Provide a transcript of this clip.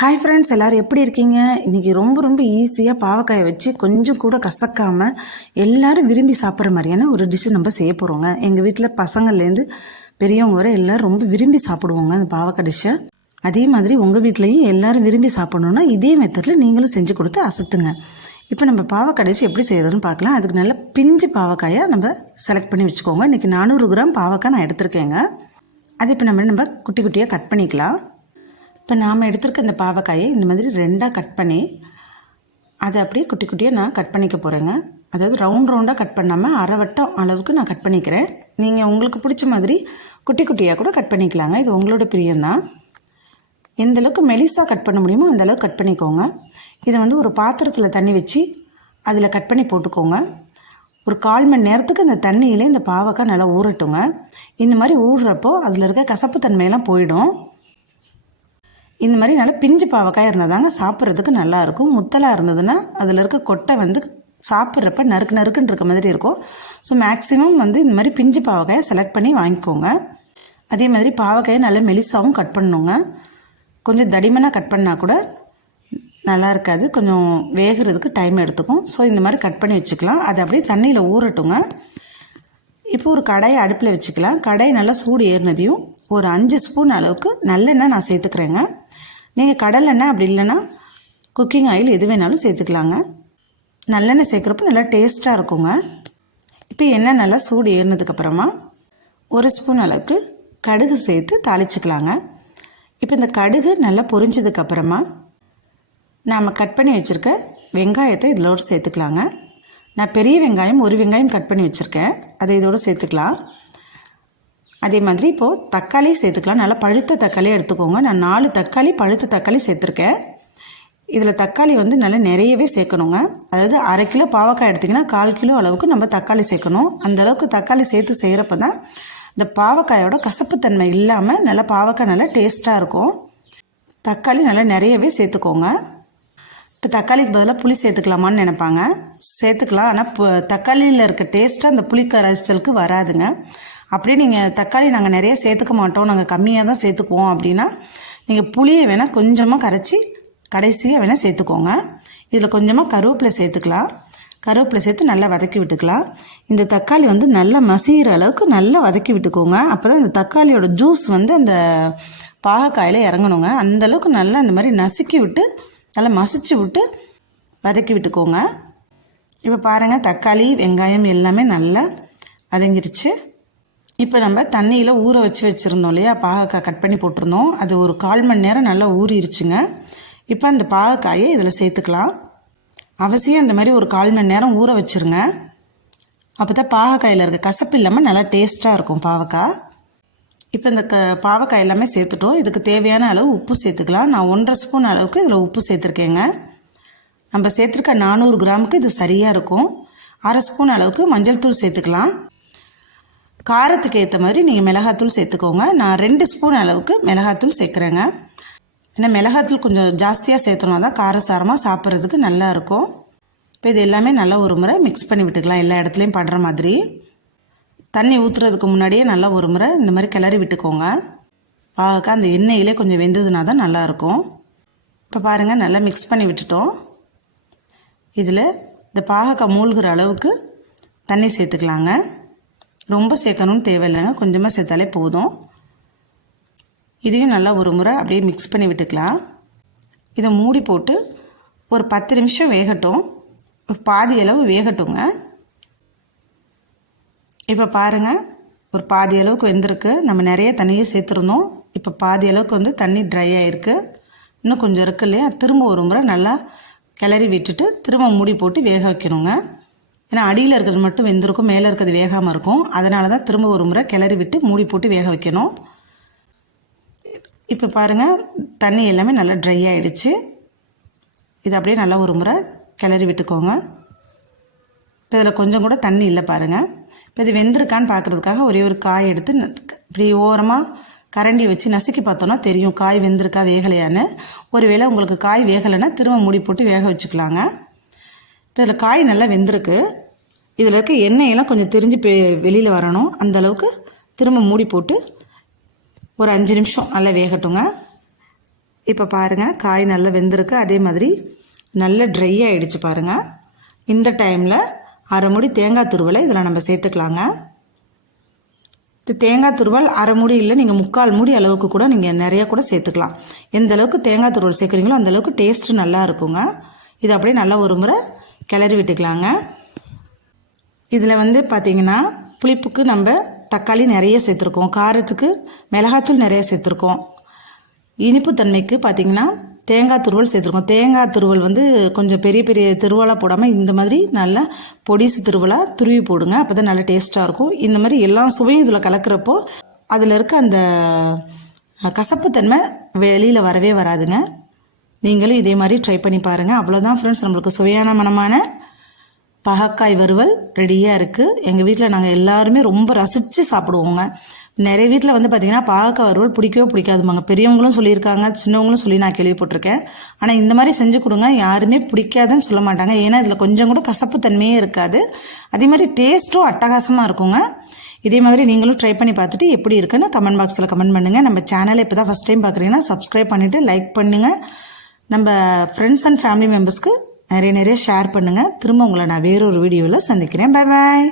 Hi friends எல்லோரும் எப்படி இருக்கீங்க? இன்றைக்கி ரொம்ப ரொம்ப ஈஸியாக பாவக்காயை வச்சு கொஞ்சம் கூட கசக்காமல் எல்லாரும் விரும்பி சாப்பிட்ற மாதிரியான ஒரு டிஷ்ஷு நம்ம செய்ய போகிறோங்க எங்கள் வீட்டில் பசங்கள்லேருந்து பெரியவங்க வரை எல்லோரும் ரொம்ப விரும்பி சாப்பிடுவோங்க அந்த பாவக்காய் டிஷ்ஷை அதே மாதிரி உங்கள் வீட்லேயும் எல்லோரும் விரும்பி சாப்பிடணுன்னா இதே மெத்தடில் நீங்களும் செஞ்சு கொடுத்து அசத்துங்க. இப்போ நம்ம பாவக்காய் டிஷ் எப்படி செய்கிறதுன்னு பார்க்கலாம். அதுக்கு நல்ல பிஞ்சு பாவக்காயை நம்ம செலக்ட் பண்ணி வச்சுக்கோங்க. இன்றைக்கி நானூறு கிராம் பாவக்காய் நான் எடுத்திருக்கேங்க. அது இப்போ நம்ம நம்ம குட்டி குட்டியாக கட் பண்ணிக்கலாம். இப்போ நாம் எடுத்திருக்க இந்த பாவக்காயை இந்த மாதிரி ரெண்டாக கட் பண்ணி அதை அப்படியே குட்டி குட்டியாக நான் கட் பண்ணிக்க போகிறேங்க அதாவது ரவுண்ட் ரவுண்டாக கட் பண்ணாமல் அரை வட்டம் அளவுக்கு நான் கட் பண்ணிக்கிறேன். நீங்கள் உங்களுக்கு பிடிச்ச மாதிரி குட்டி குட்டியாக கூட கட் பண்ணிக்கலாங்க. இது உங்களோட பிரியம்தான் எந்த அளவுக்கு மெலிசாக கட் பண்ண முடியுமோ அந்த அளவுக்கு கட் பண்ணிக்கோங்க. இதை வந்து ஒரு பாத்திரத்தில் தண்ணி வச்சு அதில் கட் பண்ணி போட்டுக்கோங்க. ஒரு கால் மணி நேரத்துக்கு இந்த தண்ணியிலே இந்த பாவக்காய் நல்லா ஊறட்டுங்க. இந்த மாதிரி ஊடுறப்போ அதில் இருக்க கசப்பு தன்மையெல்லாம் போயிடும். இந்த மாதிரி நல்லா பிஞ்சு பாவக்காய் இருந்தால் தாங்க சாப்பிட்றதுக்கு நல்லாயிருக்கும். முத்தலாக இருந்ததுன்னா அதில் இருக்க கொட்டை வந்து சாப்பிட்றப்ப நறுக்கு நறுக்குன்னு இருக்க மாதிரி இருக்கும். ஸோ மேக்ஸிமம் வந்து இந்த மாதிரி பிஞ்சு பாவக்காயை செலக்ட் பண்ணி வாங்கிக்கோங்க. அதே மாதிரி பாவக்காயை நல்லா மெலிசாவும் கட் பண்ணணுங்க கொஞ்சம் தடிமனாக கட் பண்ணால் கூட நல்லா இருக்காது. கொஞ்சம் வேகிறதுக்கு டைம் எடுத்துக்கும். ஸோ இந்த மாதிரி கட் பண்ணி வச்சுக்கலாம். அதை அப்படியே தண்ணியில் ஊறட்டுங்க. இப்போ ஒரு கடையை அடுப்பில் வச்சுக்கலாம். கடாய் நல்லா சூடு ஏறினதையும் ஒரு அஞ்சு ஸ்பூன் அளவுக்கு நல்லெண்ணெய் நான் சேர்த்துக்கிறேங்க. நீங்கள் கடலெண்ணெய் அப்படி இல்லைன்னா குக்கிங் ஆயில் எது வேணாலும் சேர்த்துக்கலாங்க. நல்லெண்ணெய் சேர்க்குறப்ப நல்லா டேஸ்ட்டாக இருக்குங்க. இப்போ எண்ணெய் நல்லா சூடு ஏறினதுக்கப்புறமா ஒரு ஸ்பூன் அளவுக்கு கடுகு சேர்த்து தாளிச்சுக்கலாங்க. இப்போ இந்த கடுகு நல்லா பொரிஞ்சதுக்கப்புறமா நாம் கட் பண்ணி வச்சுருக்க வெங்காயத்தை இதில் சேர்த்துக்கலாங்க. நான் பெரிய வெங்காயம் ஒரு வெங்காயம் கட் பண்ணி வச்சுருக்கேன். அதை இதோடு சேர்த்துக்கலாம். அதே மாதிரி இப்போது தக்காளி சேர்த்துக்கலாம். நல்லா பழுத்த தக்காளி எடுத்துக்கோங்க. நான் நாலு தக்காளி பழுத்த தக்காளி சேர்த்துருக்கேன். இதில் தக்காளி வந்து நல்லா நிறையவே சேர்க்கணுங்க. அதாவது அரை கிலோ பாவக்காய் எடுத்திங்கன்னா கால் கிலோ அளவுக்கு நம்ம தக்காளி சேர்க்கணும். அந்த அளவுக்கு தக்காளி சேர்த்து செய்கிறப்ப தான் இந்த பாவக்காயோட கசப்புத்தன்மை இல்லாமல் நல்லா பாவக்காய் நல்லா டேஸ்ட்டாக இருக்கும். தக்காளி நல்லா நிறையவே சேர்த்துக்கோங்க. இப்போ தக்காளிக்கு பதிலாக புளி சேர்த்துக்கலாமான்னு நினைப்பாங்க. சேர்த்துக்கலாம். ஆனால் தக்காளியில் இருக்க டேஸ்ட்டாக அந்த புளி கரைச்சலுக்கு வராதுங்க. அப்படியே நீங்கள் தக்காளி நாங்கள் நிறைய சேர்த்துக்க மாட்டோம். நாங்கள் கம்மியாக தான் சேர்த்துக்குவோம் அப்படின்னா நீங்கள் புளியை வேணால் கொஞ்சமாக கரைச்சி கடைசியாக வேணால் சேர்த்துக்கோங்க. இதில் கொஞ்சமாக கருவேப்பிலை சேர்த்துக்கலாம். கருவேப்பிலை சேர்த்து நல்லா வதக்கி விட்டுக்கலாம். இந்த தக்காளி வந்து நல்லா மசிகிற அளவுக்கு நல்லா வதக்கி விட்டுக்கோங்க. அப்போ தான் இந்த தக்காளியோட ஜூஸ் வந்து அந்த பாகக்காயில் இறங்கணுங்க. அந்தளவுக்கு நல்லா இந்த மாதிரி நசுக்கி விட்டு நல்லா மசிச்சு விட்டு வதக்கி விட்டுக்கோங்க. இப்போ பாருங்கள் தக்காளி வெங்காயம் எல்லாமே நல்லா வதங்கிருச்சு. இப்போ நம்ம தண்ணியில் ஊற வச்சு வச்சுருந்தோம் இல்லையா? பாகக்காய் கட் பண்ணி போட்டிருந்தோம். அது ஒரு கால் மணி நேரம் நல்லா ஊறிடுச்சுங்க இப்போ அந்த பாகக்காயை இதில் சேர்த்துக்கலாம். அவசியம் இந்த மாதிரி ஒரு கால் மணி நேரம் ஊற வச்சுருங்க. அப்போ தான் பாகக்காயில் இருக்க கசப்பு இல்லாமல் நல்லா டேஸ்ட்டாக இருக்கும் பாவக்காய். இப்போ இந்த க பாவக்காய் எல்லாமே சேர்த்துட்டோம். இதுக்கு தேவையான அளவு உப்பு சேர்த்துக்கலாம். நான் ஒன்றரை ஸ்பூன் அளவுக்கு இதில் உப்பு சேர்த்துருக்கேங்க. நம்ம சேர்த்துருக்க நானூறு கிராமுக்கு இது சரியாக இருக்கும். அரை ஸ்பூன் அளவுக்கு மஞ்சள் தூள் சேர்த்துக்கலாம். காரத்துக்கு ஏற்ற மாதிரி நீங்கள் மிளகாத்தூள் சேர்த்துக்கோங்க. நான் ரெண்டு ஸ்பூன் அளவுக்கு மிளகாத்தூள் சேர்க்குறேங்க. ஏன்னா மிளகாத்தூள் கொஞ்சம் ஜாஸ்தியாக சேர்த்தோம்னா தான் காரசாரமாக சாப்பிட்றதுக்கு நல்லா இருக்கும். இப்போ இது எல்லாமே நல்லா ஒரு முறை மிக்ஸ் பண்ணி விட்டுக்கலாம். எல்லா இடத்துலையும் படுற மாதிரி. தண்ணி ஊற்றுறதுக்கு முன்னாடியே நல்லா ஒரு முறை இந்த மாதிரி கிளறி விட்டுக்கோங்க. பாவக்காய் அந்த எண்ணெயிலே கொஞ்சம் வெந்ததுனா தான் நல்லாயிருக்கும் இப்போ பாருங்கள் நல்லா மிக்ஸ் பண்ணி விட்டுட்டோம். இதில் இந்த பாகக்காய் மூழ்கிற அளவுக்கு தண்ணி சேர்த்துக்கலாங்க. ரொம்ப சேர்க்கணும்னு தேவையில்லைங்க கொஞ்சமாக சேர்த்தாலே போதும். இதையும் நல்லா ஒரு முறை அப்படியே மிக்ஸ் பண்ணி விட்டுக்கலாம். இதை மூடி போட்டு ஒரு பத்து நிமிஷம் வேகட்டும். பாதி அளவு வேகட்டுங்க. இப்போ பாருங்கள் ஒரு பாதி அளவுக்கு வெந்திருக்கு. நம்ம நிறைய தண்ணியை சேர்த்துருந்தோம். இப்போ பாதி அளவுக்கு வந்து தண்ணி ட்ரை ஆகிருக்கு இன்னும் கொஞ்சம் இருக்கு இல்லையா? திரும்ப ஒரு முறை நல்லா கிளறி விட்டுட்டு திரும்ப மூடி போட்டு வேக வைக்கணுங்க. ஏன்னா அடியில் இருக்கிறது மட்டும் வெந்திருக்கும் மேலே இருக்கிறது வேகாமல் இருக்கும். அதனால தான் திரும்ப ஒரு முறை கிளறி விட்டு மூடி போட்டு வேக வைக்கணும். இப்போ பாருங்கள் தண்ணி எல்லாமே நல்லா ட்ரை ஆகிடுச்சு இது அப்படியே நல்லா ஒரு முறை கிளறி விட்டுக்கோங்க. இப்போ இதில் கொஞ்சம் கூட தண்ணி இல்லை பாருங்கள் இப்போ இது வெந்திருக்கான்னு பார்க்குறதுக்காக ஒரே ஒரு காய் எடுத்து இப்படி ஓரமாக கரண்டி வச்சு நசுக்கி பார்த்தோன்னா தெரியும் காய் வெந்திருக்கா வேகலையான்னு. ஒருவேளை உங்களுக்கு காய் வேகலைன்னா திரும்ப மூடி போட்டு வேக வச்சுக்கலாங்க. இப்போ இதில் காய் நல்லா வெந்திருக்கு. இதில் இருக்க எண்ணெயெல்லாம் கொஞ்சம் திரிஞ்சு வெளியில் வரணும். அந்த அளவுக்கு திரும்ப மூடி போட்டு ஒரு அஞ்சு நிமிஷம் நல்லா வேகட்டுங்க. இப்போ பாருங்கள் காய் நல்லா வெந்திருக்கு. அதே மாதிரி நல்லா ட்ரை ஆகிடுச்சு பாருங்கள் இந்த டைமில் அரை மூடி தேங்காய் துருவலை இதில் நம்ம சேர்த்துக்கலாங்க. இது தேங்காய் துருவல் அரை மூடி இல்லை நீங்கள் முக்கால் மூடி அளவுக்கு கூட நீங்கள் நிறைய கூட சேர்த்துக்கலாம். எந்த அளவுக்கு தேங்காய் துருவல் சேர்க்குறீங்களோ அந்தளவுக்கு டேஸ்ட்டு நல்லா இருக்குங்க. இது அப்படியே நல்லா ஒரு முறை கிளறி விட்டுக்கலாங்க. இதில் வந்து பார்த்திங்கன்னா புளிப்புக்கு நம்ம தக்காளி நிறைய சேர்த்துருக்கோம். காரத்துக்கு மிளகாத்தூள் நிறைய சேர்த்துருக்கோம். இனிப்பு தன்மைக்கு பார்த்திங்கன்னா தேங்காய் துருவல் சேர்த்துருக்கோம். தேங்காய் துருவல் வந்து கொஞ்சம் பெரிய பெரிய திருவலாக போடாமல் இந்த மாதிரி நல்லா பொடிசு திருவலாக துருவி போடுங்க. அப்போ தான் நல்லா டேஸ்ட்டாக இருக்கும். இந்த மாதிரி எல்லா சுவையும் இதில் கலக்கிறப்போ அதில் இருக்க அந்த கசப்புத்தன்மை வெளியில் வரவே வராதுங்க. நீங்களும் இதே மாதிரி ட்ரை பண்ணி பாருங்கள் அவ்வளோதான் ஃப்ரெண்ட்ஸ் நம்மளுக்கு சுவையான மனமான பாகக்காய் வறுவல் ரெடியாக இருக்குது எங்கள் வீட்டில் நாங்கள் எல்லாருமே ரொம்ப ரசித்து சாப்பிடுவோங்க. நிறைய வீட்டில் வந்து பார்த்திங்கன்னா பாகக்காய் வறுவல் பிடிக்கவே பிடிக்காதுமாங்க பெரியவங்களும் சொல்லியிருக்காங்க சின்னவங்களும் சொல்லி நான் கேள்விப்பட்டிருக்கேன். ஆனால் இந்த மாதிரி செஞ்சு கொடுங்க. யாருமே பிடிக்காதுன்னு சொல்ல மாட்டாங்க. ஏன்னா இதில் கொஞ்சம் கூட கசப்பு தன்மையே இருக்காது. அதே மாதிரி டேஸ்ட்டும் அட்டகாசமாக இருக்குங்க. இதே மாதிரி நீங்களும் ட்ரை பண்ணி பார்த்துட்டு எப்படி இருக்குன்னு கமெண்ட் பாக்ஸில் கமெண்ட் பண்ணுங்கள் நம்ம சேனலை இப்போ தான் ஃபஸ்ட் டைம் பார்க்குறீங்கன்னா சப்ஸ்கிரைப் பண்ணிவிட்டு லைக் பண்ணுங்கள் நம்ம ஃப்ரெண்ட்ஸ் அண்ட் ஃபேமிலி மெம்பர்ஸ்க்கு நிறைய நிறைய ஷேர் பண்ணுங்கள் திரும்ப உங்களை நான் வேறொரு வீடியோவில் சந்திக்கிறேன். பாய் பாய்